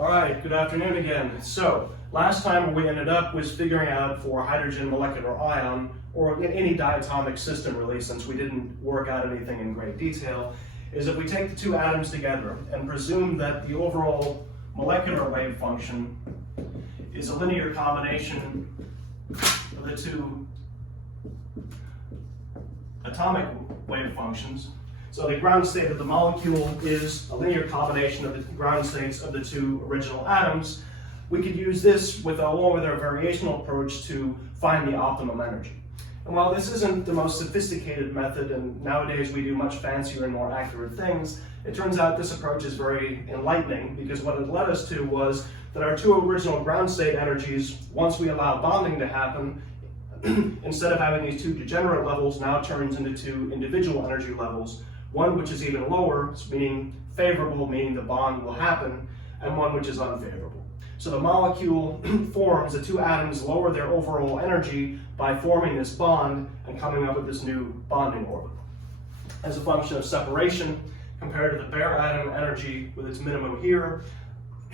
All right, good afternoon again. So, last time what we ended up was figuring out for hydrogen molecular ion, or any diatomic system really, since we didn't work out anything in great detail, is if we take the two atoms together and presume that the overall molecular wave function is a linear combination of the two atomic wave functions. So the ground state of the molecule is a linear combination of the ground states of the two original atoms. We could use this along with our variational approach to find the optimum energy. And while this isn't the most sophisticated method, and nowadays we do much fancier and more accurate things, it turns out this approach is very enlightening, because what it led us to was that our two original ground state energies, once we allow bonding to happen, instead of having these two degenerate levels, now turns into two individual energy levels. One which is even lower, meaning favorable, meaning the bond will happen, and one which is unfavorable. So the molecule forms, the two atoms lower their overall energy by forming this bond and coming up with this new bonding orbital. As a function of separation, compared to the bare atom energy with its minimum here,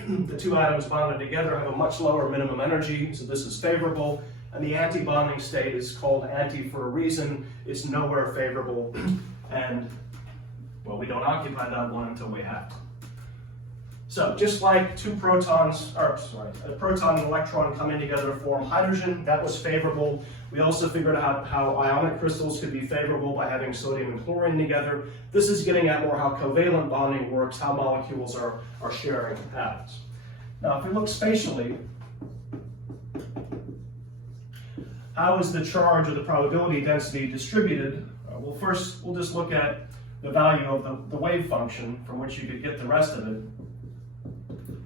the two atoms bonded together have a much lower minimum energy, so this is favorable. And the anti-bonding state is called anti for a reason. It's nowhere favorable, and well, we don't occupy that one until we have to. So just like a proton and electron coming together to form hydrogen, that was favorable. We also figured out how ionic crystals could be favorable by having sodium and chlorine together. This is getting at more how covalent bonding works, how molecules are sharing atoms. Now, if we look spatially, how is the charge or the probability density distributed? Well, first, we'll just look at the value of the wave function from which you could get the rest of it. And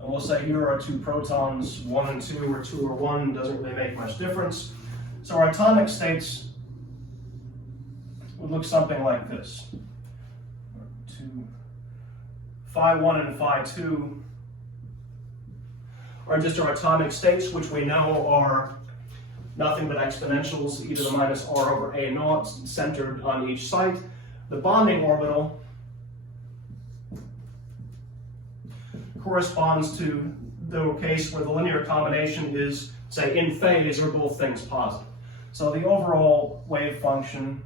we'll say here are two protons, 1 and 2, or 2 or 1, doesn't really make much difference. So our atomic states would look something like this. Phi 1 and Phi 2 are just our atomic states, which we know are nothing but exponentials, e to the minus r over a naught, centered on each site. The bonding orbital corresponds to the case where the linear combination is, say, in phase, or both things positive. So the overall wave function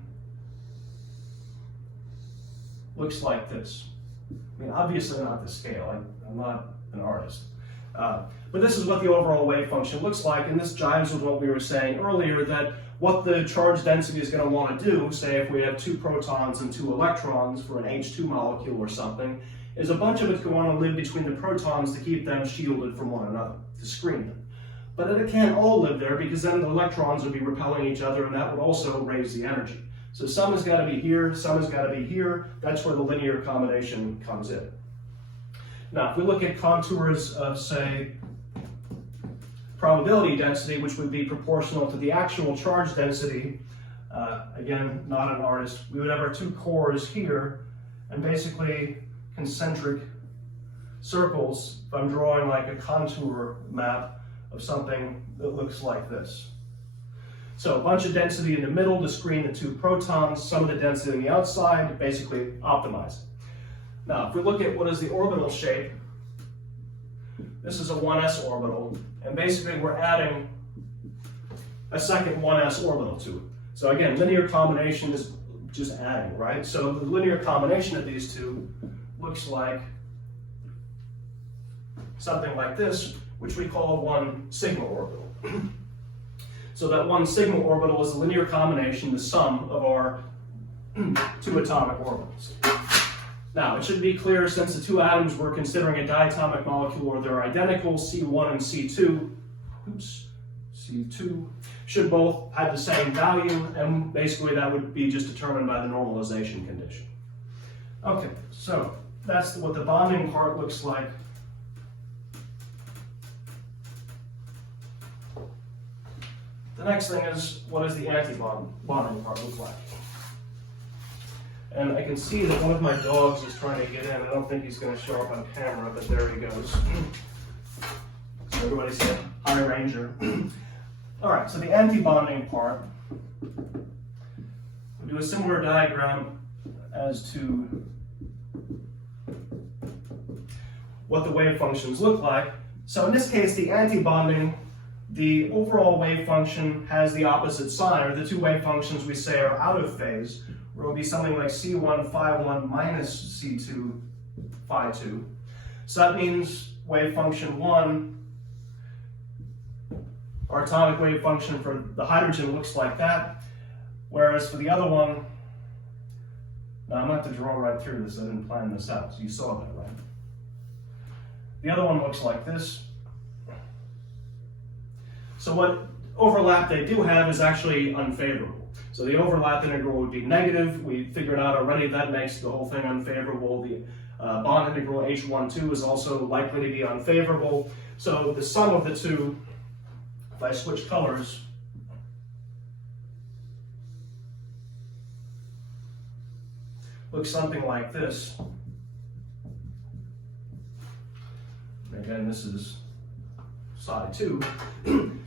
looks like this. I mean, obviously not the scale. I'm not an artist. But this is what the overall wave function looks like, and this jives with what we were saying earlier, that what the charge density is going to want to do, say if we have two protons and two electrons for an H2 molecule or something, is a bunch of it's going to want to live between the protons to keep them shielded from one another, to screen them. But it can't all live there, because then the electrons would be repelling each other, and that would also raise the energy. So some has got to be here, some has got to be here. That's where the linear combination comes in. Now, if we look at contours of, say, probability density, which would be proportional to the actual charge density, again, not an artist, we would have our two cores here, and basically concentric circles, if I'm drawing like a contour map of something that looks like this. So a bunch of density in the middle to screen the two protons, some of the density on the outside to basically optimize it. Now, if we look at what is the orbital shape, this is a 1s orbital, and basically we're adding a second 1s orbital to it. So again, linear combination is just adding, right? So the linear combination of these two looks like something like this, which we call one sigma orbital. So that one sigma orbital is a linear combination, the sum of our two atomic orbitals. Now, it should be clear, since the two atoms we're considering a diatomic molecule, or they're identical, C1 and C2 should both have the same value, and basically that would be just determined by the normalization condition. Okay, so that's what the bonding part looks like. The next thing is, what does the anti-bonding part look like? And I can see that one of my dogs is trying to get in. I don't think he's going to show up on camera, but there he goes. So everybody say, hi, Ranger. All right, so the anti-bonding part, we'll do a similar diagram as to what the wave functions look like. So in this case, the antibonding, the overall wave function has the opposite sign, or the two wave functions we say are out of phase, where it will be something like C1 phi 1 minus C2 phi 2. So that means wave function 1, our atomic wave function for the hydrogen looks like that, whereas for the other one, now I'm going to have to draw right through this, I didn't plan this out, so you saw that, right? The other one looks like this. So what overlap they do have is actually unfavorable. So the overlap integral would be negative. We figured out already that makes the whole thing unfavorable. The bond integral H12 is also likely to be unfavorable. So the sum of the two, if I switch colors, looks something like this. Again, this is side 2.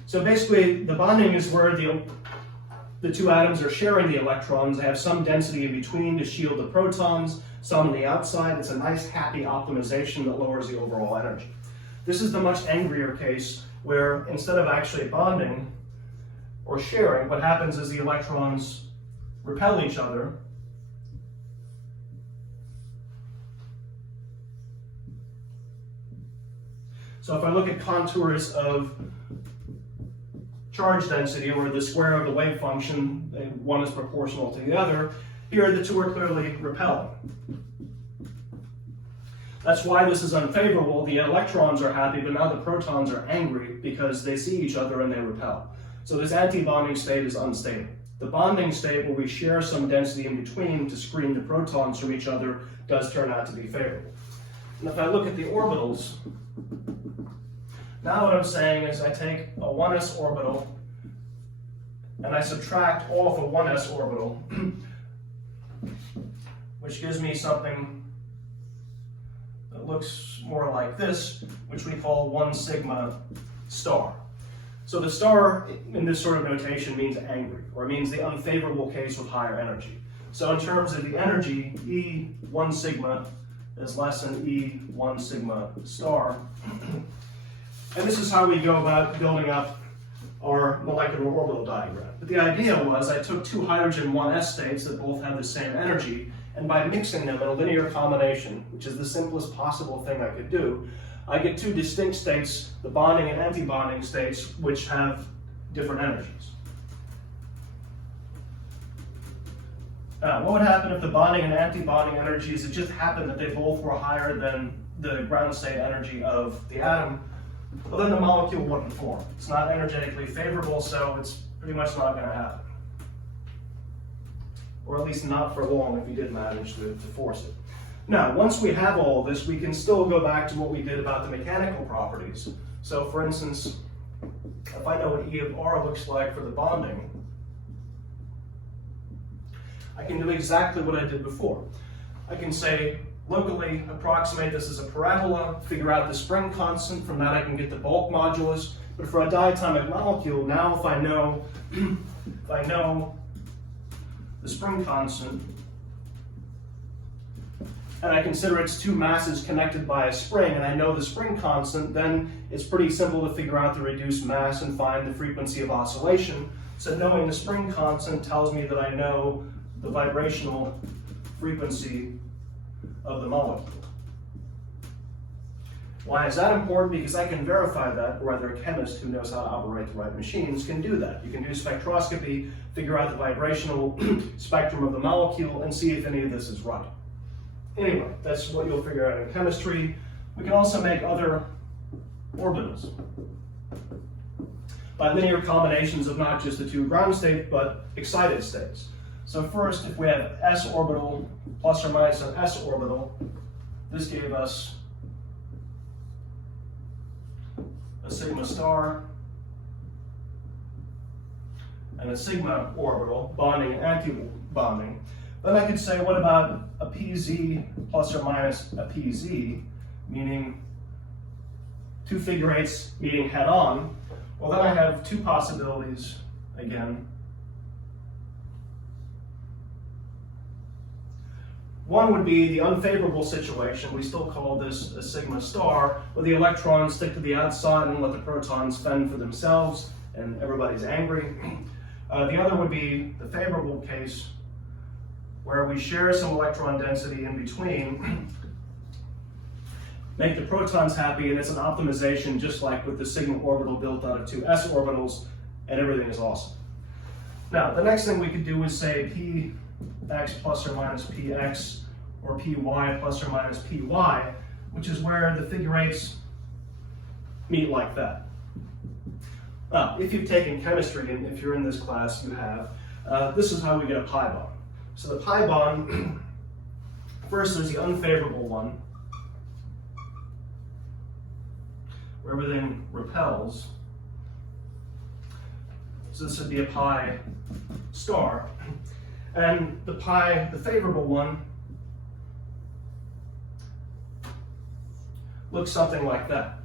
So basically, the bonding is where the two atoms are sharing the electrons. They have some density in between to shield the protons, some on the outside. It's a nice, happy optimization that lowers the overall energy. This is the much angrier case where instead of actually bonding or sharing, what happens is the electrons repel each other. So if I look at contours of charge density, where the square of the wave function, one is proportional to the other, here the two are clearly repelling. That's why this is unfavorable. The electrons are happy, but now the protons are angry because they see each other and they repel. So this anti-bonding state is unstable. The bonding state, where we share some density in between to screen the protons from each other, does turn out to be favorable. And if I look at the orbitals, now what I'm saying is I take a 1s orbital and I subtract off a 1s orbital, which gives me something that looks more like this, which we call 1 sigma star. So the star in this sort of notation means angry, or it means the unfavorable case with higher energy. So in terms of the energy, E1 sigma is less than E1 sigma star. And this is how we go about building up our molecular orbital diagram. But the idea was I took two hydrogen 1s states that both had the same energy, and by mixing them in a linear combination, which is the simplest possible thing I could do, I get two distinct states, the bonding and anti-bonding states, which have different energies. Now, what would happen if the bonding and anti-bonding energies, it just happened that they both were higher than the ground state energy of the atom? Well, then the molecule wouldn't form. It's not energetically favorable, so it's pretty much not going to happen. Or at least not for long if you did manage to force it. Now, once we have all this, we can still go back to what we did about the mechanical properties. So for instance, if I know what E of R looks like for the bonding, I can do exactly what I did before. I can say, locally approximate this as a parabola, figure out the spring constant, from that I can get the bulk modulus. But for a diatomic molecule, now if I know the spring constant, and I consider its two masses connected by a spring, and I know the spring constant, then it's pretty simple to figure out the reduced mass and find the frequency of oscillation. So knowing the spring constant tells me that I know the vibrational frequency of the molecule. Why is that important? Because I can verify that, or rather a chemist who knows how to operate the right machines can do that. You can do spectroscopy, figure out the vibrational spectrum of the molecule, and see if any of this is right. Anyway, that's what you'll figure out in chemistry. We can also make other orbitals by linear combinations of not just the two ground states, but excited states. So first, if we have s orbital plus or minus an s orbital, this gave us a sigma star and a sigma orbital, bonding and anti-bonding. Then I could say, what about a pz plus or minus a pz, meaning two figure eights meeting head on? Well, then I have two possibilities again. One would be the unfavorable situation. We still call this a sigma star, where the electrons stick to the outside and let the protons fend for themselves, and everybody's angry. The other would be the favorable case, where we share some electron density in between, make the protons happy, and it's an optimization just like with the sigma orbital built out of two s orbitals, and everything is awesome. Now, the next thing we could do is say px plus or minus px, or py plus or minus py, which is where the figure eights meet like that. If you've taken chemistry, and if you're in this class, you have, this is how we get a pi bond. So the pi bond, first is the unfavorable one, where everything repels. So this would be a pi star. And the favorable one, looks something like that.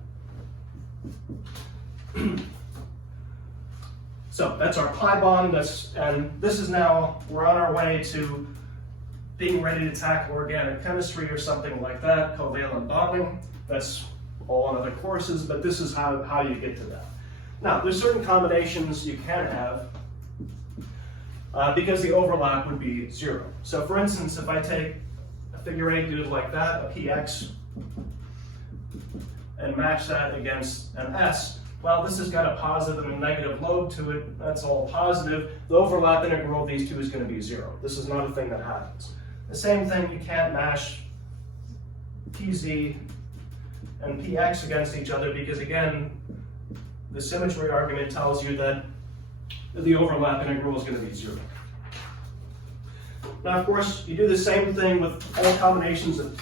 So that's our pi bond, and this is now, we're on our way to being ready to tackle organic chemistry or something like that, covalent bonding. That's all on other courses, but this is how you get to that. Now, there's certain combinations you can have because the overlap would be 0. So for instance, if I take a figure 8 dude like that, a px, and match that against an s, well, this has got a positive and a negative lobe to it. That's all positive. The overlap integral of these two is going to be 0. This is not a thing that happens. The same thing, you can't mash pz and px against each other because, again, the symmetry argument tells you that the overlap integral is going to be 0. Now, of course, you do the same thing with all combinations of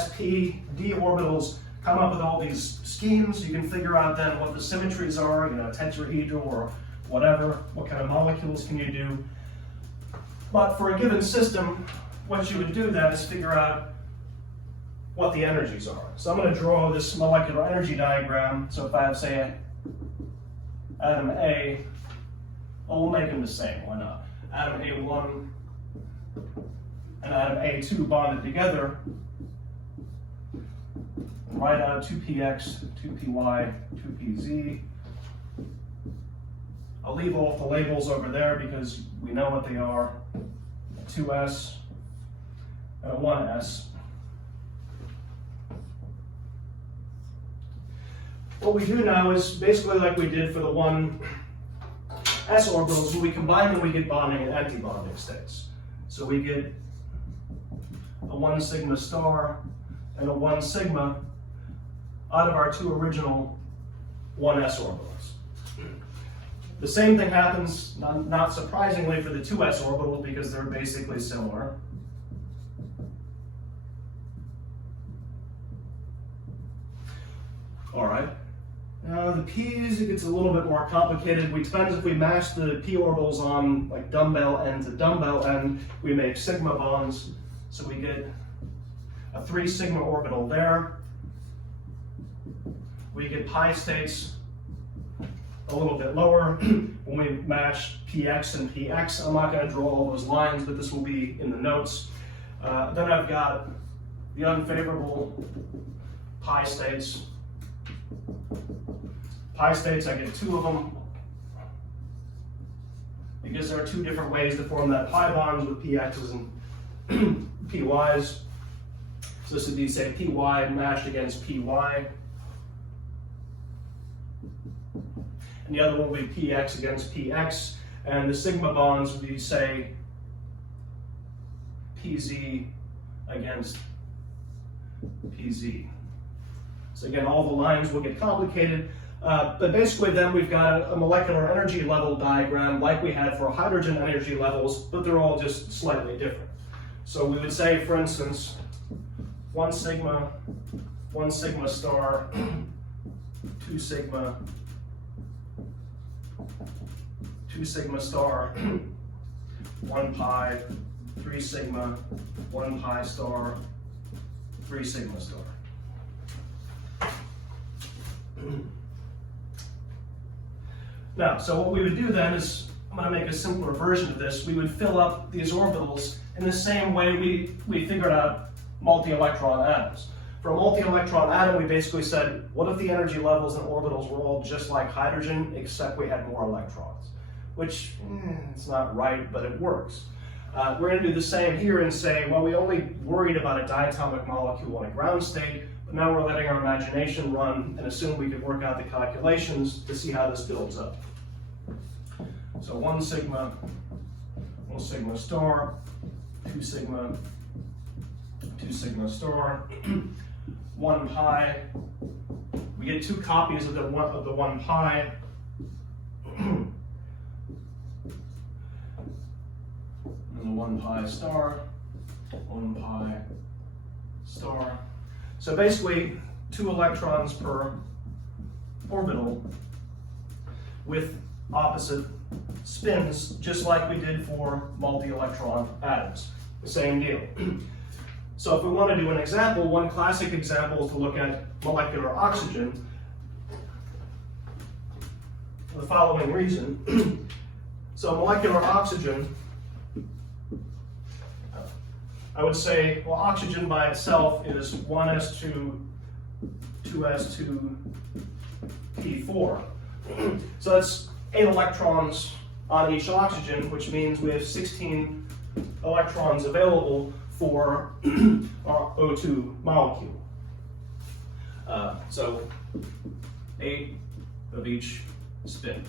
sp, d orbitals, come up with all these schemes. You can figure out then what the symmetries are, tetrahedral or whatever, what kind of molecules can you do. But for a given system, what you would do then is figure out what the energies are. So I'm going to draw this molecular energy diagram. So if I have, say, atom A, well, we'll make them the same, why not? Atom A1 and atom A2 bonded together. Write out 2px, 2py, 2pz. I'll leave all the labels over there because we know what they are. A 2s and a 1s. What we do now is basically like we did for the 1s orbitals. When we combine them, we get bonding and anti-bonding states. So we get a 1 sigma star and a 1 sigma out of our two original 1s orbitals. The same thing happens, not surprisingly, for the 2s orbitals because they're basically similar. All right. Now the p's, it gets a little bit more complicated. It depends if we mash the p orbitals on like dumbbell end to dumbbell end, we make sigma bonds. So we get a 3 sigma orbital there. We get pi states a little bit lower when we mash px and px. I'm not going to draw all those lines, but this will be in the notes. Then I've got the unfavorable pi states. Pi states, I get 2 of them because there are 2 different ways to form that pi bonds with px's and py's. So this would be, say, py mashed against py. And the other one would be px against px. And the sigma bonds would be, say, pz against pz. So again, all the lines will get complicated. But basically then we've got a molecular energy level diagram like we had for hydrogen energy levels, but they're all just slightly different. So we would say, for instance, 1 sigma star, 2 sigma, 2 sigma star, 1 pi, 3 sigma, 1 pi star, 3 sigma star. Now, so what we would do then is going to make a simpler version of this. We would fill up these orbitals in the same way we figured out multi-electron atoms. For a multi-electron atom, we basically said, what if the energy levels in orbitals were all just like hydrogen, except we had more electrons? Which, it's not right, but it works. We're going to do the same here and say, well, we only worried about a diatomic molecule in a ground state, but now we're letting our imagination run and assume we could work out the calculations to see how this builds up. So 1 sigma star, 2 sigma star, 1 pi. We get 2 copies of the 1 pi. And the 1 pi star, 1 pi star. So basically 2 electrons per orbital with opposite spins, just like we did for multi-electron atoms. The same deal. So if we want to do an example, one classic example is to look at molecular oxygen for the following reason. So molecular oxygen, I would say, well, oxygen by itself is 1s2, 2s2, p4. So that's 8 electrons on each oxygen, which means we have 16 electrons available for our O2 molecule. So 8 of each spin.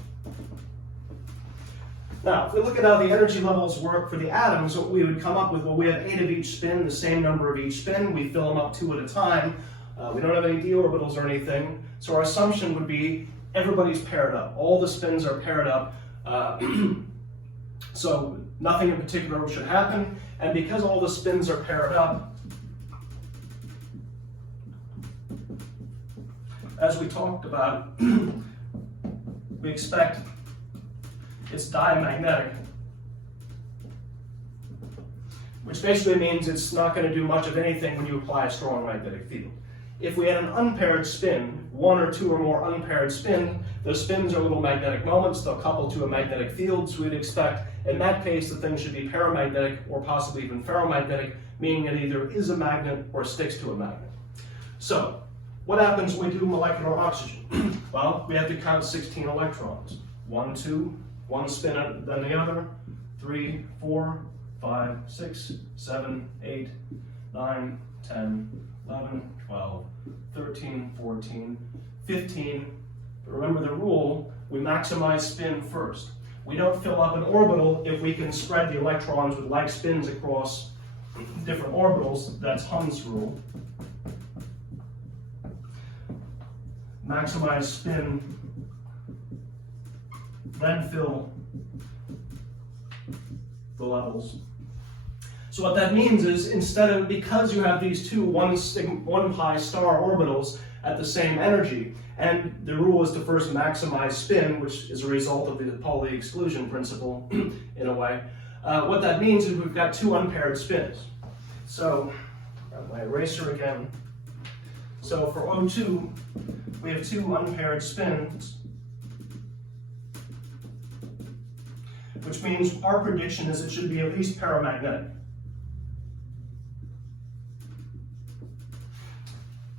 Now, if we look at how the energy levels work for the atoms, what we would come up with, well, we have 8 of each spin, the same number of each spin. We fill them up 2 at a time. We don't have any d orbitals or anything. So our assumption would be everybody's paired up. All the spins are paired up. So nothing in particular should happen. And because all the spins are paired up, as we talked about, we expect it's diamagnetic, which basically means it's not going to do much of anything when you apply a strong magnetic field. If we had an unpaired spin, 1 or 2 or more unpaired spin, those spins are little magnetic moments. They'll couple to a magnetic field, so we'd expect, in that case, the thing should be paramagnetic or possibly even ferromagnetic, meaning it either is a magnet or sticks to a magnet. So, what happens when we do molecular oxygen? Well, we have to count 16 electrons. 1, 2, 1 spin then the other, 3, 4, 5, 6, 7, 8, 9, 10, 11, 12, 13, 14, 15. But remember the rule, we maximize spin first. We don't fill up an orbital if we can spread the electrons with like spins across different orbitals. That's Hund's rule. Maximize spin, then fill the levels. So what that means is, because you have these two 1 pi star orbitals at the same energy, and the rule is to first maximize spin, which is a result of the Pauli exclusion principle in a way, what that means is we've got 2 unpaired spins. So, grab my eraser again. So for O2, we have 2 unpaired spins, which means our prediction is it should be at least paramagnetic.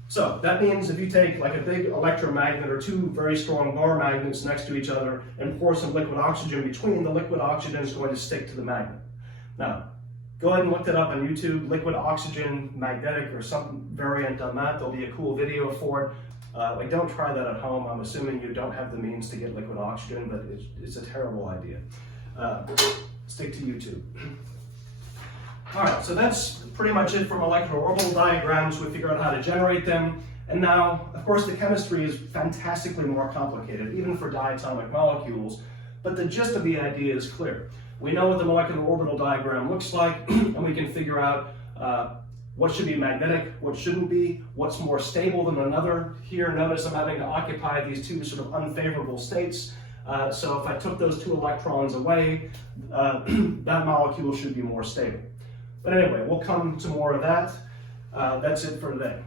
So that means if you take like a big electromagnet or 2 very strong bar magnets next to each other and pour some liquid oxygen between, the liquid oxygen is going to stick to the magnet. Now, go ahead and look that up on YouTube, liquid oxygen magnetic or some variant on that. There'll be a cool video for it. Like, don't try that at home. I'm assuming you don't have the means to get liquid oxygen, but it's a terrible idea. Stick to YouTube. All right, so that's pretty much it for molecular orbital diagrams. We figured out how to generate them. And now, of course, the chemistry is fantastically more complicated, even for diatomic molecules. But the gist of the idea is clear. We know what the molecular orbital diagram looks like, and we can figure out what should be magnetic, what shouldn't be, what's more stable than another. Here, notice I'm having to occupy these 2 sort of unfavorable states. So if I took those 2 electrons away, that molecule should be more stable. But anyway, we'll come to more of that. That's it for today.